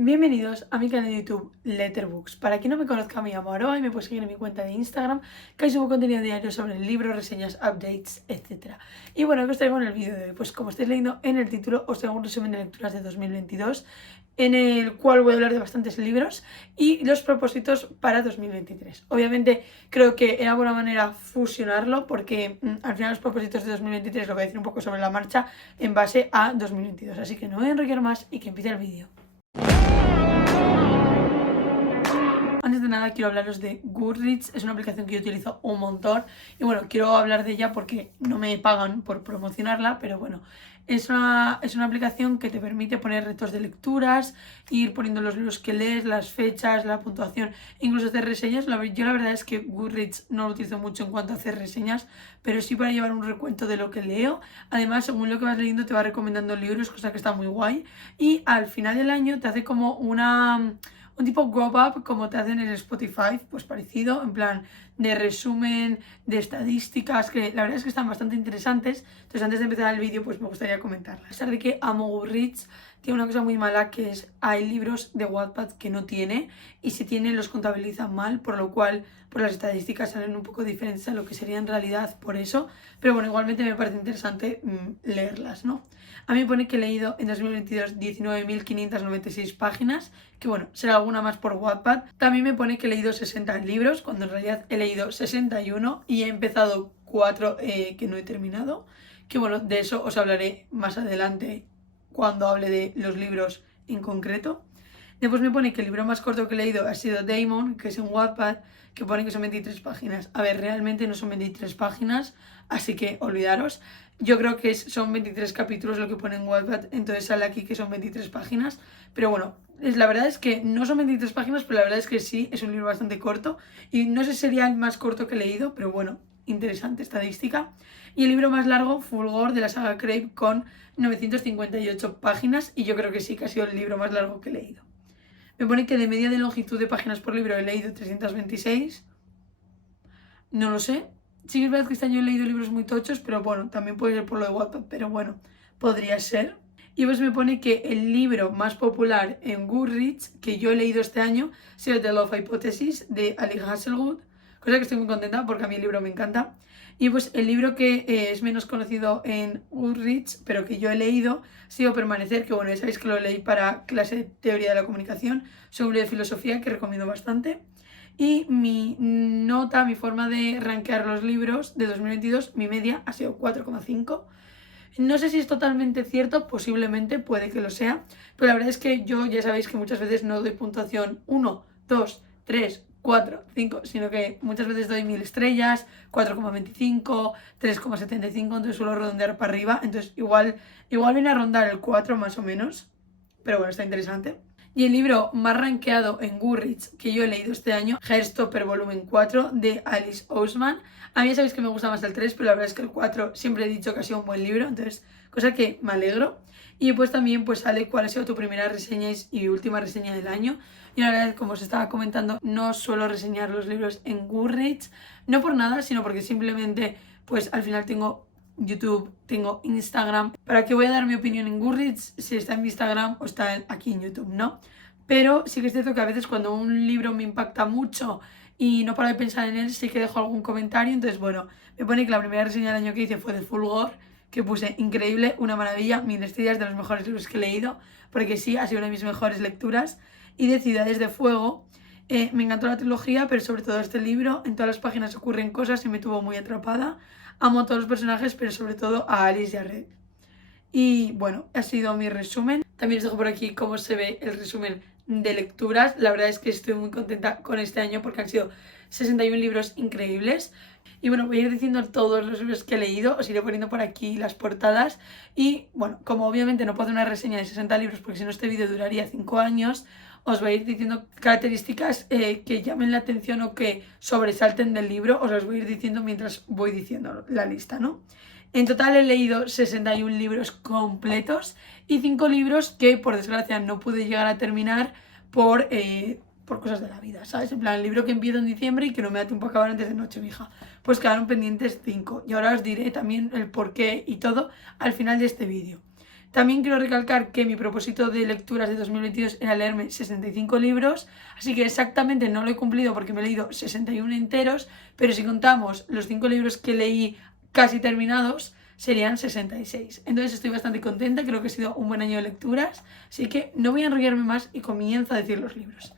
Bienvenidos a mi canal de YouTube Letterbooks. Para quien no me conozca, me llamo Aroa y me puedes seguir en mi cuenta de Instagram, que ahí subo contenido diario sobre libros, reseñas, updates, etc. Y bueno, ¿qué os traigo en el vídeo de hoy? Pues como estáis leyendo en el título, os traigo un resumen de lecturas de 2022, en el cual voy a hablar de bastantes libros y los propósitos para 2023. Obviamente creo que era buena manera fusionarlo porque al final los propósitos de 2023 lo voy a decir un poco sobre la marcha en base a 2022. Así que no voy a enrollar más y que empiece el vídeo. Antes de nada quiero hablaros de Goodreads, es una aplicación que yo utilizo un montón y bueno, quiero hablar de ella porque no me pagan por promocionarla, pero bueno, es una aplicación que te permite poner retos de lecturas, ir poniendo los libros que lees, las fechas, la puntuación, incluso hacer reseñas. Yo la verdad es que Goodreads no lo utilizo mucho en cuanto a hacer reseñas, pero sí para llevar un recuento de lo que leo. Además, según lo que vas leyendo te va recomendando libros, cosa que está muy guay, y al final del año te hace como un tipo wrap up como te hacen en Spotify, pues parecido, en plan de resumen, de estadísticas, que la verdad es que están bastante interesantes. Entonces antes de empezar el vídeo pues me gustaría comentarlas. A pesar de que amo Goodreads, tiene una cosa muy mala que es hay libros de Wattpad que no tiene y si tiene los contabilizan mal, por lo cual pues las estadísticas salen un poco diferentes a lo que sería en realidad por eso. Pero bueno, igualmente me parece interesante leerlas, ¿no? A mí me pone que he leído en 2022 19.596 páginas, que bueno, será alguna más por Wattpad. También me pone que he leído 60 libros, cuando en realidad he leído 61 y he empezado 4 que no he terminado. Que bueno, de eso os hablaré más adelante cuando hable de los libros en concreto. Después me pone que el libro más corto que he leído ha sido Daemon, que es en Wattpad, que pone que son 23 páginas. A ver, realmente no son 23 páginas, así que olvidaros. Yo creo que son 23 capítulos lo que pone en Wattpad, entonces sale aquí que son 23 páginas. Pero bueno, la verdad es que no son 23 páginas, pero la verdad es que sí, es un libro bastante corto. Y no sé si sería el más corto que he leído, pero bueno, interesante estadística. Y el libro más largo, Fulgor, de la saga Crave, con 958 páginas. Y yo creo que sí, que ha sido el libro más largo que he leído. Me pone que de media de longitud de páginas por libro he leído 326. No lo sé. Sí que es verdad que este año he leído libros muy tochos, pero bueno, también puede ser por lo de Wattpad, pero bueno, podría ser. Y pues me pone que el libro más popular en Goodreads que yo he leído este año ha sido The Love Hypothesis de Ali Hasselwood, cosa que estoy muy contenta porque a mí el libro me encanta. Y pues el libro que es menos conocido en Goodreads, pero que yo he leído, ha sido Permanecer, que bueno, ya sabéis que lo leí para clase de teoría de la comunicación, sobre filosofía, que recomiendo bastante. Y mi nota, mi forma de rankear los libros de 2022, mi media ha sido 4,5. No sé si es totalmente cierto, posiblemente, puede que lo sea, pero la verdad es que yo ya sabéis que muchas veces no doy puntuación 1, 2, 3, 4, 5, sino que muchas veces doy 1000 estrellas, 4,25, 3,75, entonces suelo redondear para arriba, entonces igual viene a rondar el 4 más o menos, pero bueno, está interesante. Y el libro más rankeado en Goodreads que yo he leído este año, Hairstopper volumen 4 de Alice Oseman. A mí ya sabéis que me gusta más el 3, pero la verdad es que el 4 siempre he dicho que ha sido un buen libro, entonces, cosa que me alegro. Y pues también pues sale cuál ha sido tu primera reseña y última reseña del año. Y la verdad, como os estaba comentando, no suelo reseñar los libros en Goodreads, no por nada, sino porque simplemente pues al final tengo YouTube, tengo Instagram. ¿Para qué voy a dar mi opinión en Goodreads si está en mi Instagram o está aquí en YouTube? No. Pero sí que es cierto que a veces cuando un libro me impacta mucho y no paro de pensar en él, sí que dejo algún comentario. Entonces, bueno, me pone que la primera reseña del año que hice fue de Fulgor, que puse increíble, una maravilla, 1000 estrellas, de los mejores libros que he leído, porque sí, ha sido una de mis mejores lecturas. Y de Ciudades de Fuego, me encantó la trilogía, pero sobre todo este libro. En todas las páginas ocurren cosas y me tuvo muy atrapada. Amo a todos los personajes, pero sobre todo a Alice y a Red. Y bueno, ha sido mi resumen. También os dejo por aquí cómo se ve el resumen de lecturas. La verdad es que estoy muy contenta con este año porque han sido 61 libros increíbles. Y bueno, voy a ir diciendo todos los libros que he leído, os iré poniendo por aquí las portadas. Y bueno, como obviamente no puedo hacer una reseña de 60 libros porque si no este vídeo duraría 5 años, os voy a ir diciendo características que llamen la atención o que sobresalten del libro. Os las voy a ir diciendo mientras voy diciendo la lista, ¿no? En total he leído 61 libros completos y 5 libros que por desgracia no pude llegar a terminar por cosas de la vida, ¿sabes? En plan, el libro que empiezo en diciembre y que no me da tiempo a acabar antes de Nochevieja. Pues quedaron pendientes 5 y ahora os diré también el porqué y todo al final de este vídeo. También quiero recalcar que mi propósito de lecturas de 2022 era leerme 65 libros, así que exactamente no lo he cumplido porque me he leído 61 enteros, pero si contamos los 5 libros que leí casi terminados, serían 66. Entonces estoy bastante contenta, creo que ha sido un buen año de lecturas, así que no voy a enrollarme más y comienzo a decir los libros.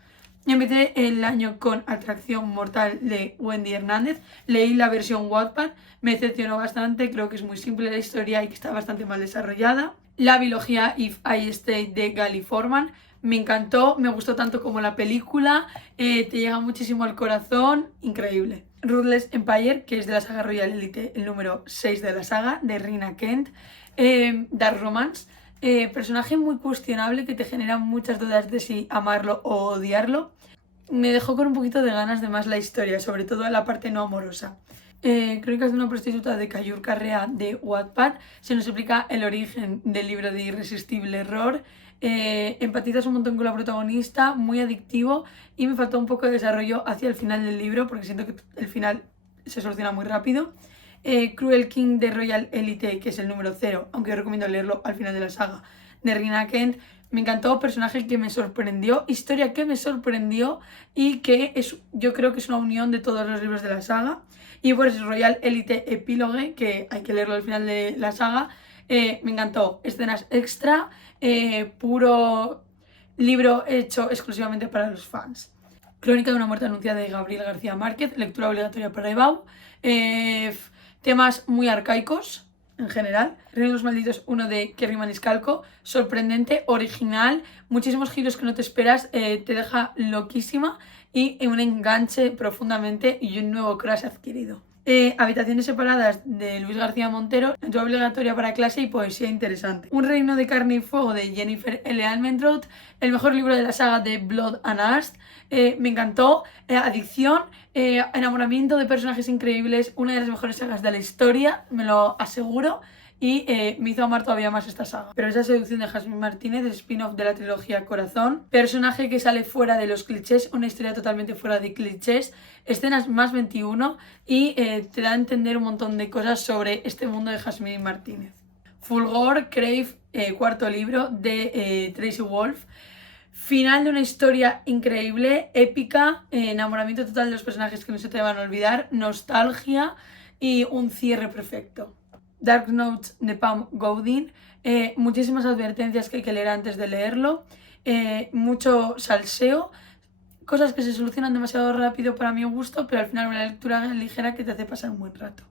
Empecé el año con Atracción Mortal de Wendy Hernández, leí la versión Wattpad, me decepcionó bastante, creo que es muy simple la historia y que está bastante mal desarrollada. La biología If I Stay de Gally Forman, me encantó, me gustó tanto como la película, te llega muchísimo al corazón, increíble. Ruthless Empire, que es de la saga Royal Elite, el número 6 de la saga, de Rina Kent. Dark Romance, personaje muy cuestionable que te genera muchas dudas de si amarlo o odiarlo. Me dejó con un poquito de ganas de más la historia, sobre todo la parte no amorosa. Crónicas de una prostituta de Cayur Carrea de Wattpad, se nos explica el origen del libro de Irresistible Error. Empatizas un montón con la protagonista, muy adictivo, y me faltó un poco de desarrollo hacia el final del libro porque siento que el final se soluciona muy rápido. Cruel King de Royal Elite, que es el número 0, aunque yo recomiendo leerlo al final de la saga, de Rina Kent. Me encantó, personaje que me sorprendió, historia que me sorprendió y que yo creo que es una unión de todos los libros de la saga. Y pues Royal Elite Epílogue, que hay que leerlo al final de la saga, me encantó. Escenas extra, puro libro hecho exclusivamente para los fans. Crónica de una muerte anunciada de Gabriel García Márquez, lectura obligatoria para EBAU. Temas muy arcaicos en general. Reinos Malditos 1 de Kerry Maniscalco, sorprendente, original, muchísimos giros que no te esperas, te deja loquísima y un enganche profundamente y un nuevo crush adquirido. Habitaciones separadas de Luis García Montero, lectura obligatoria para clase y poesía interesante. Un reino de carne y fuego de Jennifer L. Almendroth, el mejor libro de la saga de Blood and Ash, me encantó. Adicción, enamoramiento de personajes increíbles, una de las mejores sagas de la historia, me lo aseguro. Y me hizo amar todavía más esta saga. Pero esa seducción de Jasmine Martínez, spin-off de la trilogía Corazón, personaje que sale fuera de los clichés, una historia totalmente fuera de clichés, escenas más 21 y te da a entender un montón de cosas sobre este mundo de Jasmine Martínez. Fulgor, Crave, cuarto libro de Tracy Wolff. Final de una historia increíble, épica, enamoramiento total de los personajes que no se te van a olvidar, nostalgia y un cierre perfecto. Dark Notes de Pam Godin, muchísimas advertencias que hay que leer antes de leerlo, mucho salseo, cosas que se solucionan demasiado rápido para mi gusto, pero al final una lectura ligera que te hace pasar un buen rato.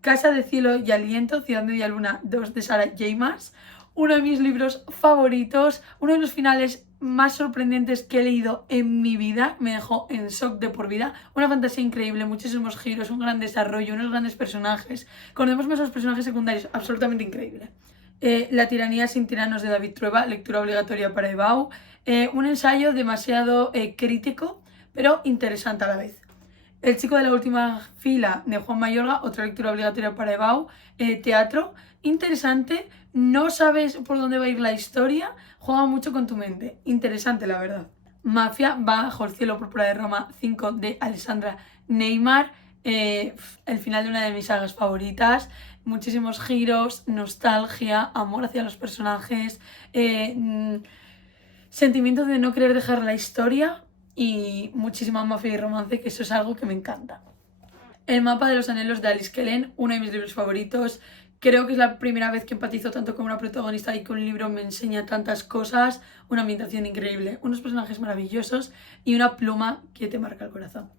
Casa de Cielo y Aliento, Ciudad Media Luna 2 de Sarah J. Maas, uno de mis libros favoritos, uno de los finales más sorprendentes que he leído en mi vida, me dejó en shock de por vida, una fantasía increíble, muchísimos giros, un gran desarrollo, unos grandes personajes, conocemos más a los personajes secundarios, absolutamente increíble. La tiranía sin tiranos de David Trueba, lectura obligatoria para EBAU, un ensayo demasiado crítico, pero interesante a la vez. El chico de la última fila de Juan Mayorga, otra lectura obligatoria para EBAU, teatro, interesante, no sabes por dónde va a ir la historia, juega mucho con tu mente, interesante la verdad. Mafia, Bajo el cielo púrpura de Roma 5 de Alessandra Neymar, el final de una de mis sagas favoritas, muchísimos giros, nostalgia, amor hacia los personajes, sentimiento de no querer dejar la historia y muchísima mafia y romance, que eso es algo que me encanta. El mapa de los anhelos de Alice Kellen, uno de mis libros favoritos. Creo que es la primera vez que empatizo tanto con una protagonista y que un libro me enseña tantas cosas, una ambientación increíble, unos personajes maravillosos y una pluma que te marca el corazón.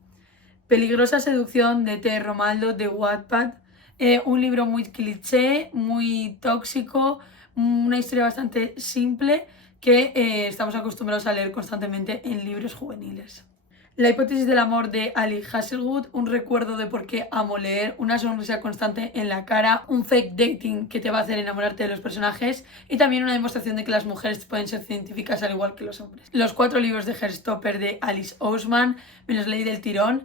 Peligrosa seducción de T. Romaldo de Wattpad, un libro muy cliché, muy tóxico, una historia bastante simple que estamos acostumbrados a leer constantemente en libros juveniles. La hipótesis del amor de Ali Hazelwood, un recuerdo de por qué amo leer, una sonrisa constante en la cara, un fake dating que te va a hacer enamorarte de los personajes y también una demostración de que las mujeres pueden ser científicas al igual que los hombres. Los 4 libros de Heartstopper de Alice Oseman, me los leí del tirón,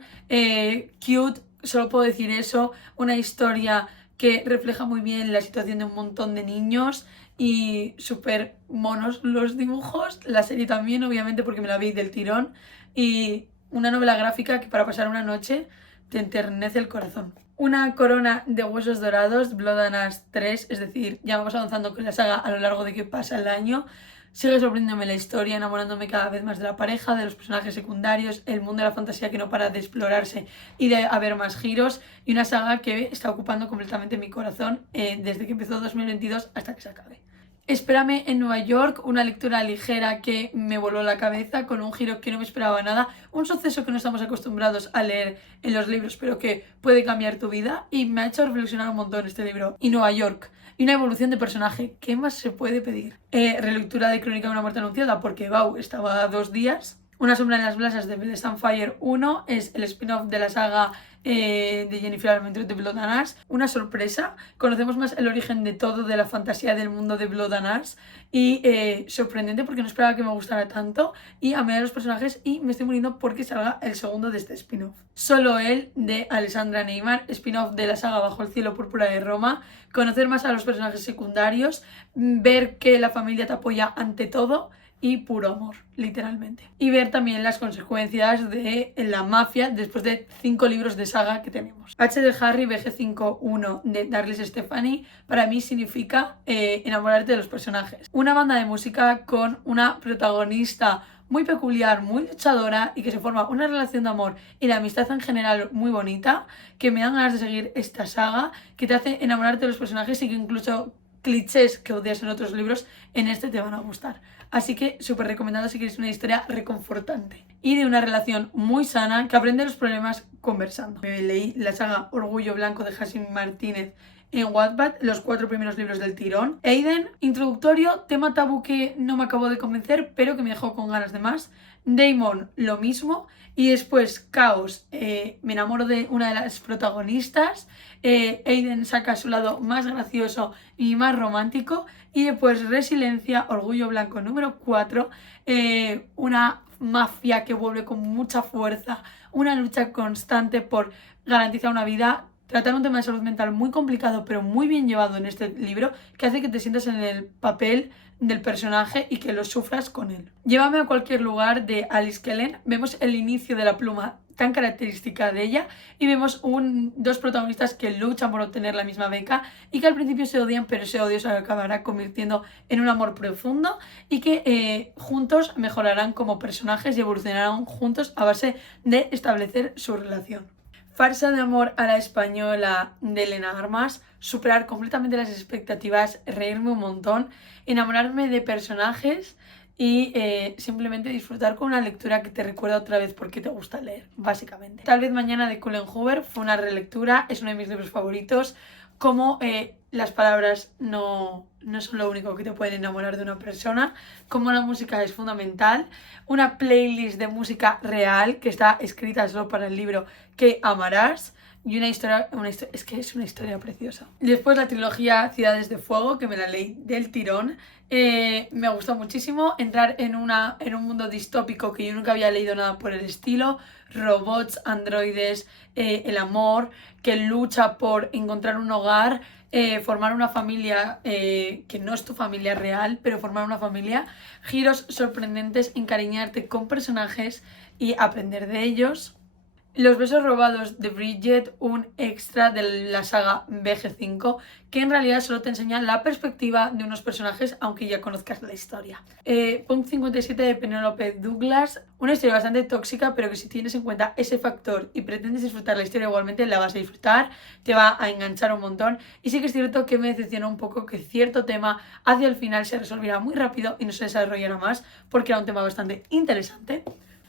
cute, solo puedo decir eso, una historia que refleja muy bien la situación de un montón de niños y súper monos los dibujos, la serie también obviamente porque me la vi del tirón y una novela gráfica que para pasar una noche te enternece el corazón. una corona de huesos dorados, Blood and Ash 3, es decir, ya vamos avanzando con la saga a lo largo de que pasa el año. Sigue sorprendiéndome la historia, enamorándome cada vez más de la pareja, de los personajes secundarios, el mundo de la fantasía que no para de explorarse y de haber más giros, y una saga que está ocupando completamente mi corazón desde que empezó 2022 hasta que se acabe. Espérame en Nueva York, una lectura ligera que me voló la cabeza, con un giro que no me esperaba nada, un suceso que no estamos acostumbrados a leer en los libros, pero que puede cambiar tu vida, y me ha hecho reflexionar un montón este libro. Y Nueva York, y una evolución de personaje, ¿qué más se puede pedir? Relectura de Crónica de una muerte anunciada, porque wow, estaba a 2 días. Una sombra en las blasas de Blessed and Fire 1 es el spin-off de la saga de Jennifer Armentrout de Blood and Ash. Una sorpresa, conocemos más el origen de todo, de la fantasía del mundo de Blood and Ash, y sorprendente porque no esperaba que me gustara tanto, y amé a los personajes y me estoy muriendo porque salga el segundo de este spin-off. Solo él, de Alessandra Neymar, spin-off de la saga Bajo el cielo púrpura de Roma, conocer más a los personajes secundarios, ver que la familia te apoya ante todo y puro amor, literalmente. Y ver también las consecuencias de la mafia después de 5 libros de saga que tenemos. H de Harry BG51 de Darlis Stephanie para mí significa enamorarte de los personajes. Una banda de música con una protagonista muy peculiar, muy luchadora, y que se forma una relación de amor y de amistad en general muy bonita, que me dan ganas de seguir esta saga, que te hace enamorarte de los personajes y que incluso clichés que odias en otros libros en este te van a gustar. Así que súper recomendado si queréis una historia reconfortante y de una relación muy sana que aprende los problemas conversando. Me leí la saga Orgullo Blanco de Jasmine Martínez en Wattpad, los 4 primeros libros del tirón. Aiden, introductorio, tema tabú que no me acabó de convencer, pero que me dejó con ganas de más. Damon, lo mismo. Y después Caos, me enamoro de una de las protagonistas. Aiden saca su lado más gracioso y más romántico. Y después Resiliencia, Orgullo Blanco número 4, una mafia que vuelve con mucha fuerza, una lucha constante por garantizar una vida. Tratar un tema de salud mental muy complicado, pero muy bien llevado en este libro, que hace que te sientas en el papel del personaje y que lo sufras con él. Llévame a cualquier lugar de Alice Kellen. Vemos el inicio de la pluma tan característica de ella y vemos dos protagonistas que luchan por obtener la misma beca y que al principio se odian, pero ese odio se acabará convirtiendo en un amor profundo y que juntos mejorarán como personajes y evolucionarán juntos a base de establecer su relación. Farsa de amor a la española de Elena Armas, superar completamente las expectativas, reírme un montón, enamorarme de personajes y simplemente disfrutar con una lectura que te recuerda otra vez por qué te gusta leer, básicamente. Tal vez mañana de Colin Hoover fue una relectura, es uno de mis libros favoritos. Como las palabras no son lo único que te pueden enamorar de una persona, como la música es fundamental, una playlist de música real que está escrita solo para el libro que amarás, y una historia, es que es una historia preciosa. Después la trilogía Ciudades de Fuego, que me la leí del tirón, me gustó muchísimo entrar en un mundo distópico que yo nunca había leído nada por el estilo, robots, androides, el amor, que lucha por encontrar un hogar, formar una familia que no es tu familia real, pero formar una familia, giros sorprendentes, encariñarte con personajes y aprender de ellos. Los besos robados de Bridget, un extra de la saga BG5, que en realidad solo te enseña la perspectiva de unos personajes, aunque ya conozcas la historia. Punkt 57 de Penélope Douglas, una historia bastante tóxica, pero que si tienes en cuenta ese factor y pretendes disfrutar la historia igualmente, la vas a disfrutar, te va a enganchar un montón. Y sí que es cierto que me decepcionó un poco que cierto tema hacia el final se resolviera muy rápido y no se desarrollara más, porque era un tema bastante interesante.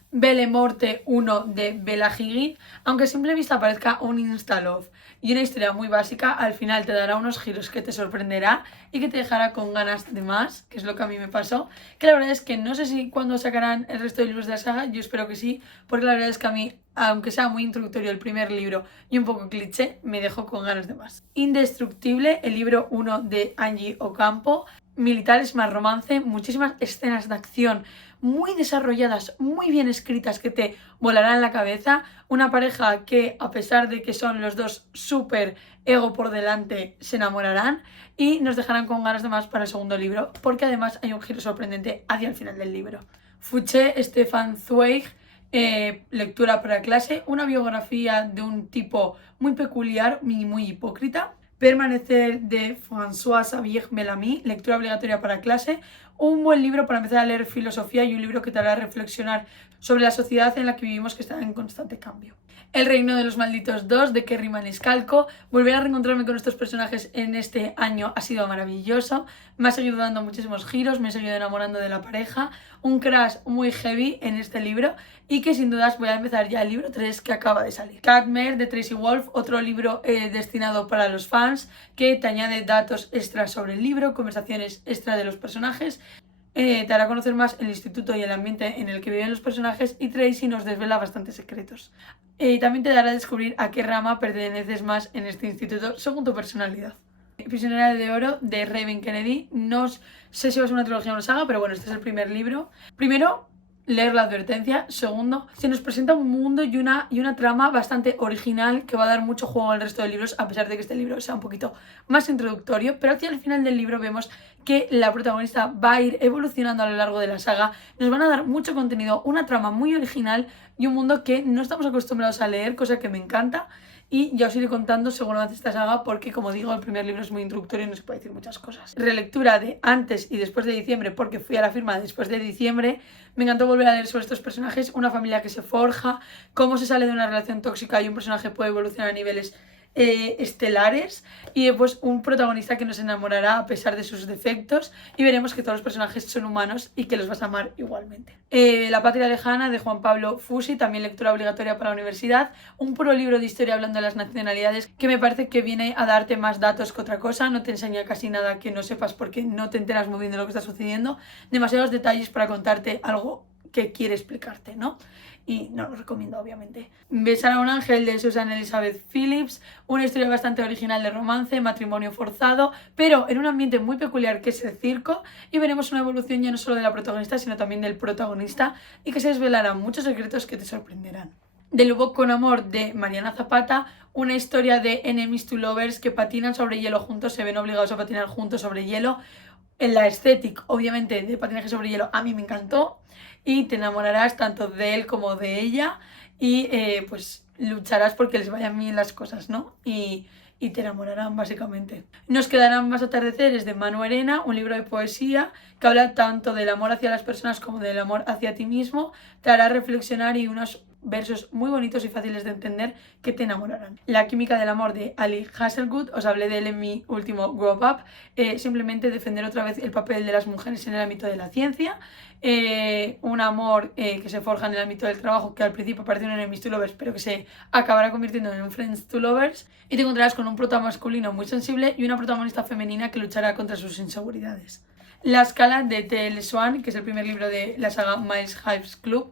Belle Morte 1 de Bella Higgin, aunque a simple vista parezca un insta-love y una historia muy básica, al final te dará unos giros que te sorprenderá y que te dejará con ganas de más, que es lo que a mí me pasó, que la verdad es que no sé si cuándo sacarán el resto de libros de la saga, yo espero que sí, porque la verdad es que a mí, aunque sea muy introductorio el primer libro y un poco cliché, me dejó con ganas de más. Indestructible, el libro 1 de Angie Ocampo, militares más romance, muchísimas escenas de acción muy desarrolladas, muy bien escritas que te volarán la cabeza, una pareja que a pesar de que son los dos súper ego por delante se enamorarán y nos dejarán con ganas de más para el segundo libro, porque además hay un giro sorprendente hacia el final del libro. Fouché Stefan Zweig, lectura para clase, una biografía de un tipo muy peculiar y muy hipócrita. Permanecer de François Xavier Bellamy, lectura obligatoria para clase, un buen libro para empezar a leer filosofía y un libro que te hará reflexionar sobre la sociedad en la que vivimos, que está en constante cambio. El reino de los malditos 2 de Kerry Maniscalco. Volver a reencontrarme con estos personajes en este año ha sido maravilloso. Me ha seguido dando muchísimos giros, me he seguido enamorando de la pareja. Un crash muy heavy en este libro y que sin dudas voy a empezar ya el libro 3 que acaba de salir. Catmare de Tracy Wolf, otro libro destinado para los fans que te añade datos extras sobre el libro, conversaciones extra de los personajes. Te hará conocer más el instituto y el ambiente en el que viven los personajes y Tracy nos desvela bastantes secretos. También te dará a descubrir a qué rama perteneces más en este instituto según tu personalidad. Prisionera de Oro de Raven Kennedy. No sé si va a ser una trilogía o una saga, pero bueno, este es el primer libro. Primero, leer la advertencia. Segundo, se nos presenta un mundo y una trama bastante original que va a dar mucho juego al resto de libros, a pesar de que este libro sea un poquito más introductorio, pero hacia el final del libro vemos que la protagonista va a ir evolucionando a lo largo de la saga. Nos van a dar mucho contenido, una trama muy original y un mundo que no estamos acostumbrados a leer, cosa que me encanta. Y ya os iré contando según avance esta saga porque, como digo, el primer libro es muy introductorio y no se puede decir muchas cosas. Relectura de antes y después de diciembre, porque fui a la firma después de diciembre. Me encantó volver a leer sobre estos personajes, una familia que se forja, cómo se sale de una relación tóxica y un personaje puede evolucionar a niveles estelares, y después un protagonista que nos enamorará a pesar de sus defectos y veremos que todos los personajes son humanos y que los vas a amar igualmente. La patria lejana de Juan Pablo Fusi, también lectura obligatoria para la universidad, un puro libro de historia hablando de las nacionalidades que me parece que viene a darte más datos que otra cosa, no te enseña casi nada que no sepas porque no te enteras muy bien de lo que está sucediendo, demasiados detalles para contarte algo que quiere explicarte, ¿no? Y no lo recomiendo, obviamente. Besar a un ángel de Susan Elizabeth Phillips, una historia bastante original de romance, matrimonio forzado, pero en un ambiente muy peculiar que es el circo, y veremos una evolución ya no solo de la protagonista, sino también del protagonista, y que se desvelarán muchos secretos que te sorprenderán. De Lobo con amor de Mariana Zapata, una historia de enemies to lovers que patinan sobre hielo juntos, se ven obligados a patinar juntos sobre hielo. En la estética, obviamente, de patinaje sobre hielo a mí me encantó y te enamorarás tanto de él como de ella y pues lucharás porque les vayan bien las cosas, ¿no? Y te enamorarán básicamente. Nos quedarán más atardeceres de Manu Arena, un libro de poesía que habla tanto del amor hacia las personas como del amor hacia ti mismo, te hará reflexionar y unos versos muy bonitos y fáciles de entender que te enamorarán. La química del amor de Ali Hasselwood, os hablé de él en mi último Grow Up, simplemente defender otra vez el papel de las mujeres en el ámbito de la ciencia, un amor que se forja en el ámbito del trabajo, que al principio parece un enemies to lovers, pero que se acabará convirtiendo en un friends to lovers, y te encontrarás con un prota masculino muy sensible y una protagonista femenina que luchará contra sus inseguridades. La escala de T.L. Swan, que es el primer libro de la saga Miles Hives Club,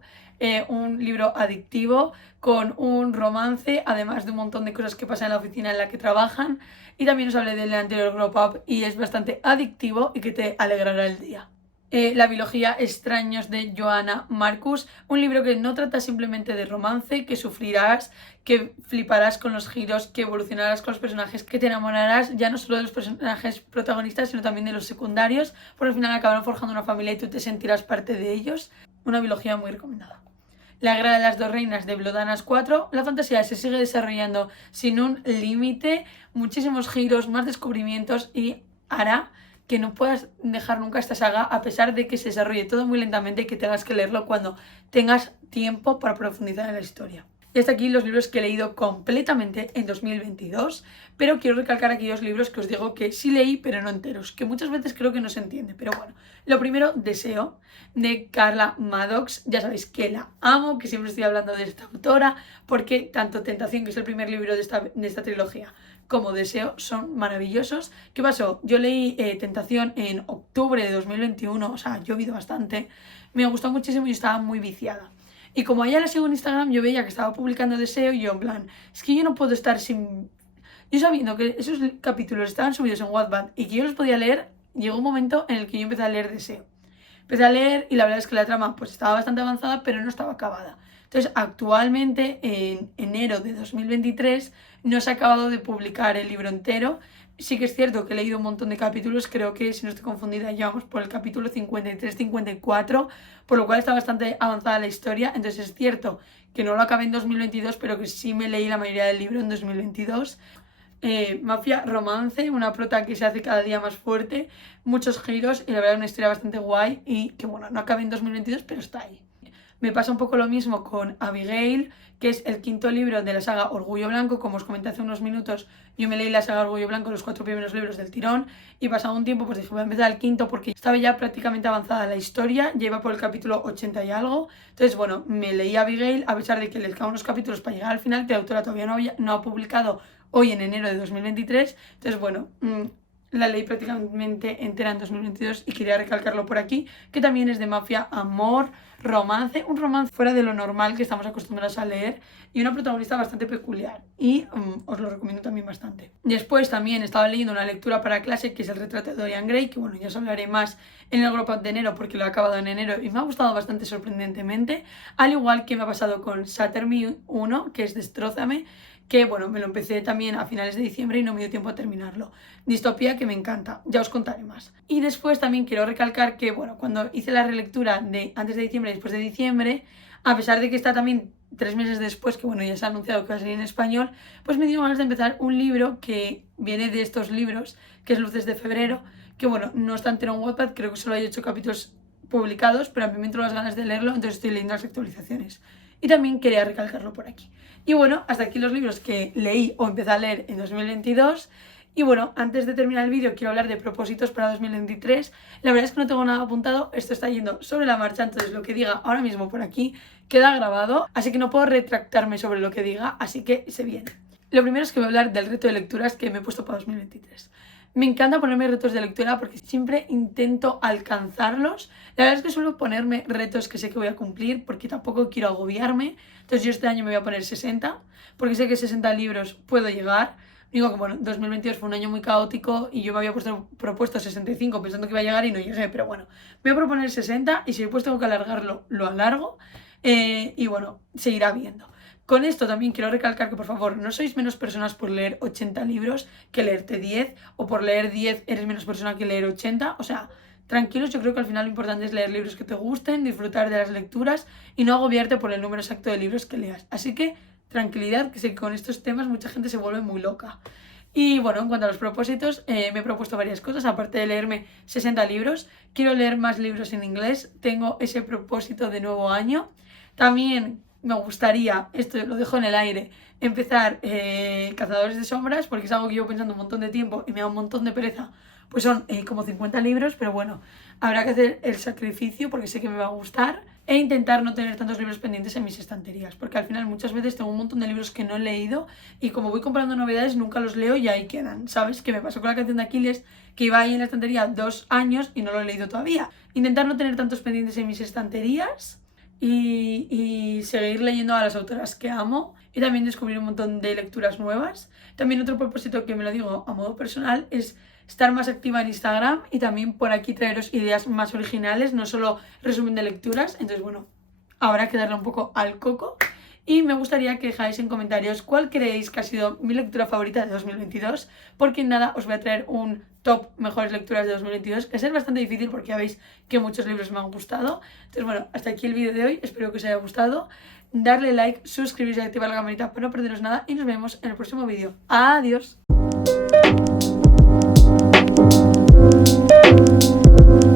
un libro adictivo con un romance, además de un montón de cosas que pasan en la oficina en la que trabajan, y también os hablé del anterior Grow Up y es bastante adictivo y que te alegrará el día. La biología extraños de Joanna Marcus, un libro que no trata simplemente de romance, que sufrirás, que fliparás con los giros, que evolucionarás con los personajes, que te enamorarás ya no solo de los personajes protagonistas, sino también de los secundarios, porque al final acabarán forjando una familia y tú te sentirás parte de ellos. Una biología muy recomendada. La Guerra de las Dos Reinas de Blodanas 4, la fantasía se sigue desarrollando sin un límite, muchísimos giros, más descubrimientos y hará que no puedas dejar nunca esta saga a pesar de que se desarrolle todo muy lentamente y que tengas que leerlo cuando tengas tiempo para profundizar en la historia. Y hasta aquí los libros que he leído completamente en 2022, pero quiero recalcar aquellos libros que os digo que sí leí pero no enteros, que muchas veces creo que no se entiende, pero bueno. Lo primero, Deseo, de Carla Maddox, ya sabéis que la amo, que siempre estoy hablando de esta autora, porque tanto Tentación, que es el primer libro de esta trilogía, como Deseo son maravillosos. ¿Qué pasó? Yo leí Tentación en octubre de 2021, o sea, ha llovido bastante, me gustó muchísimo y estaba muy viciada. Y como a ella la sigo en Instagram, yo veía que estaba publicando Deseo y yo en plan, es que yo no puedo estar sin... Yo sabiendo que esos capítulos estaban subidos en Wattpad y que yo los podía leer, llegó un momento en el que yo empecé a leer Deseo. Empecé a leer y la verdad es que la trama pues estaba bastante avanzada, pero no estaba acabada. Entonces, actualmente, en enero de 2023, no se ha acabado de publicar el libro entero, Sí que es cierto que he leído un montón de capítulos, creo que si no estoy confundida ya vamos por el capítulo 53-54, por lo cual está bastante avanzada la historia, entonces es cierto que no lo acabé en 2022, pero que sí me leí la mayoría del libro en 2022. Mafia romance, una prota que se hace cada día más fuerte, muchos giros y la verdad una historia bastante guay y que bueno, no acabé en 2022, pero está ahí. Me pasa un poco lo mismo con Abigail, que es el quinto libro de la saga Orgullo Blanco. Como os comenté hace unos minutos, yo me leí la saga Orgullo Blanco, los 4 primeros libros del tirón, y pasado un tiempo pues dije voy a empezar el quinto porque estaba ya prácticamente avanzada la historia, ya iba por el capítulo 80 y algo. Entonces bueno, me leí Abigail a pesar de que le quedaban unos capítulos para llegar al final, que la autora todavía no ha publicado hoy en enero de 2023. Entonces bueno, la leí prácticamente entera en 2022 y quería recalcarlo por aquí, que también es de mafia, amor, romance, un romance fuera de lo normal que estamos acostumbrados a leer y una protagonista bastante peculiar y os lo recomiendo también bastante. Después también estaba leyendo una lectura para clase que es el retrato de Dorian Gray, que bueno, ya os hablaré más en el Glow Up de enero porque lo he acabado en enero y me ha gustado bastante sorprendentemente, al igual que me ha pasado con Shatter Me 1, que es Destrózame, que bueno, me lo empecé también a finales de diciembre y no me dio tiempo a terminarlo. Distopía que me encanta, ya os contaré más. Y después también quiero recalcar que bueno, cuando hice la relectura de antes de diciembre y después de diciembre, a pesar de que está también 3 meses después, que bueno, ya se ha anunciado que va a salir en español, pues me dio ganas de empezar un libro que viene de estos libros, que es Luces de Febrero, que bueno, no está entero en Wattpad, creo que solo hay 8 capítulos publicados, pero a mí me entró las ganas de leerlo, entonces estoy leyendo las actualizaciones. Y también quería recalcarlo por aquí. Y bueno, hasta aquí los libros que leí o empecé a leer en 2022. Y bueno, antes de terminar el vídeo quiero hablar de propósitos para 2023. La verdad es que no tengo nada apuntado, esto está yendo sobre la marcha, entonces lo que diga ahora mismo por aquí queda grabado, así que no puedo retractarme sobre lo que diga, así que se viene. Lo primero es que voy a hablar del reto de lecturas que me he puesto para 2023. Me encanta ponerme retos de lectura porque siempre intento alcanzarlos. La verdad es que suelo ponerme retos que sé que voy a cumplir porque tampoco quiero agobiarme. Entonces yo este año me voy a poner 60 porque sé que 60 libros puedo llegar. Digo que bueno, 2022 fue un año muy caótico y yo me había propuesto 65 pensando que iba a llegar y no llegué, pero bueno, me voy a proponer 60 y si después tengo que alargarlo, lo alargo y bueno, se irá viendo. Con esto también quiero recalcar que por favor no sois menos personas por leer 80 libros que leerte 10 o por leer 10 eres menos persona que leer 80, o sea, tranquilos, yo creo que al final lo importante es leer libros que te gusten, disfrutar de las lecturas y no agobiarte por el número exacto de libros que leas. Así que tranquilidad, que sé que con estos temas mucha gente se vuelve muy loca. Y bueno, en cuanto a los propósitos, me he propuesto varias cosas, aparte de leerme 60 libros, quiero leer más libros en inglés, tengo ese propósito de nuevo año. También me gustaría, esto lo dejo en el aire, empezar Cazadores de Sombras, porque es algo que llevo pensando un montón de tiempo y me da un montón de pereza. Pues son como 50 libros, pero bueno, habrá que hacer el sacrificio porque sé que me va a gustar e intentar no tener tantos libros pendientes en mis estanterías, porque al final muchas veces tengo un montón de libros que no he leído y como voy comprando novedades nunca los leo y ahí quedan, ¿sabes? Que me pasó con la canción de Aquiles, que iba ahí en la estantería 2 años y no lo he leído todavía. Intentar no tener tantos pendientes en mis estanterías y seguir leyendo a las autoras que amo y también descubrir un montón de lecturas nuevas. También otro propósito que me lo digo a modo personal es estar más activa en Instagram y también por aquí traeros ideas más originales, no solo resumen de lecturas. Entonces bueno, habrá que darle un poco al coco. Y me gustaría que dejáis en comentarios cuál creéis que ha sido mi lectura favorita de 2022, porque nada, os voy a traer un top mejores lecturas de 2022, que es bastante difícil porque ya veis que muchos libros me han gustado. Entonces bueno, hasta aquí el vídeo de hoy, espero que os haya gustado. Darle like, suscribiros y activar la campanita para no perderos nada y nos vemos en el próximo vídeo. ¡Adiós!